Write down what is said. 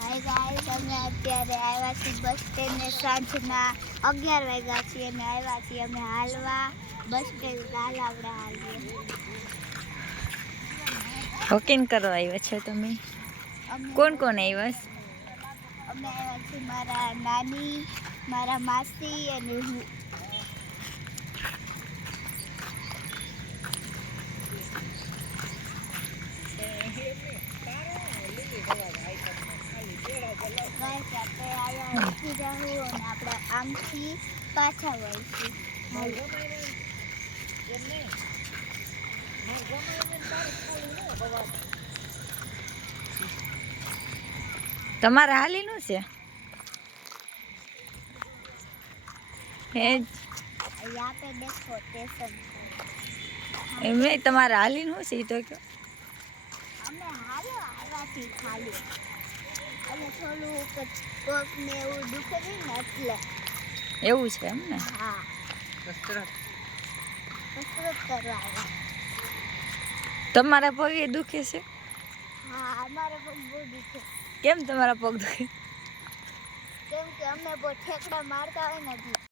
Hi guys, અમે અત્યારે આવ્યા છીએ બસ સ્ટેન્ડને સાંજના 11 વાગ્યા છે અને આવ્યા છીએ અમે હાલવા બસ સ્ટેન્ડ આપણે હાલીએ. વોકિંગ કરવા આવ્યા છો તમે? કોણ કોણ આવ્યા? અમે આવ્યા છીએ મારા નાની, મારા માસી અને હું. આપણે અહીંયા ઉઠી જવું અને આપણે આમથી પાછા વળીશું. તમારે હાલીનું છે? यहाँ पे देखो स्टेशन એમને તમારે હાલીનું છે તો કે અમે હાલો આવ્યાથી ખાલી અને થોડું પગ ને એવું દુખે છે ને એટલે એવું છે એમ ને? હા, કસરત કરવા આવ્યા. તમારા પગે દુખે છે? હા, અમારા પગ બહુ દુખે. કેમ તમારા પગ દુખે? કેમ કે અમે બહુ ઠેકડા મારતા હોય ને એટલે.